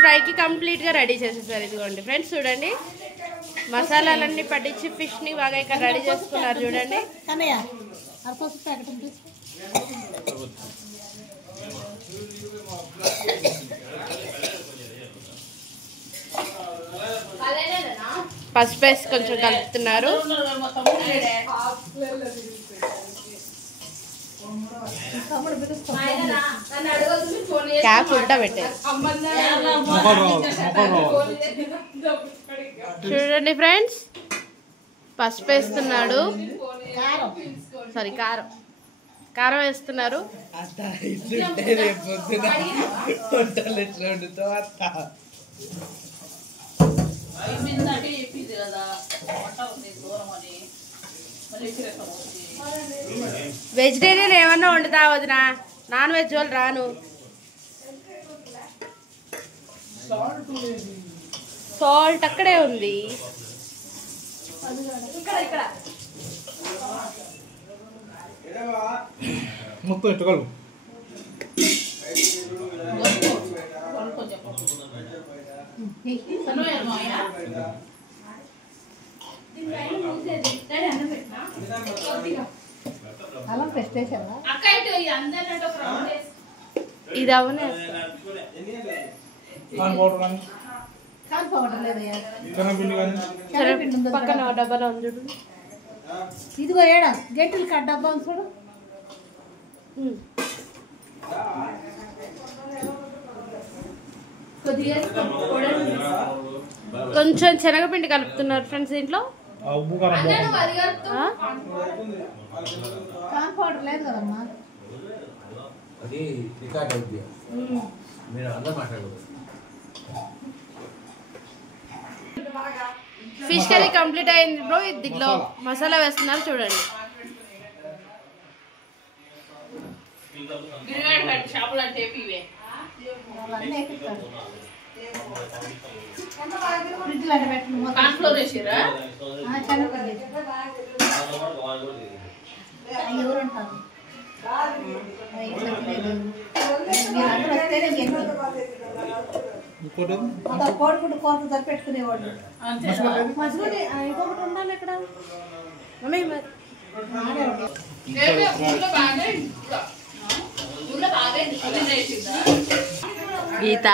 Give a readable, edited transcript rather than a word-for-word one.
ఫ్రైకి కంప్లీట్గా రెడీ చేసేసారు. ఇదిగోండి ఫ్రెండ్స్ చూడండి, మసాలాలన్నీ పట్టించి ఫిష్ని బాగా ఇక్కడ రెడీ చేసుకున్నారు చూడండి. పసుపు వేసి కొంచెం కలుపుతున్నారు. క్యాప్ ఉల్టా పెట్టారు చూడండి ఫ్రెండ్స్. పసుపు వేస్తున్నాడు, సారీ కారం వేస్తున్నారు. వెజిటేరియన్ ఏమన్నా వండుతా వదినా, నాన్ వెజ్ వాళ్ళు రాను. సాల్ట్ అక్కడే ఉంది. మొత్తం ఎట్టుకోవాలి. ఇది అవునే పక్కన డబ్బాలో ఉంది చూడు. ఇదిగో ఏడా గెట్టులు డబ్బా చూడు. కొంచెం శనగపిండి కలుపుతున్నారు ఫ్రెండ్స్ దీంట్లో. కాన్ పౌడర్ లేదు కదమ్మా. ఫిష్ కర్రీ కంప్లీట్ అయింది బ్రో. దీంట్లో మసాలా వేస్తున్నారు చూడండి. కోడిగుడ్డు కోత సరిపెట్టుకునేవాడు. ఇంకొకటి ఉండాలి ఇక్కడ. గీత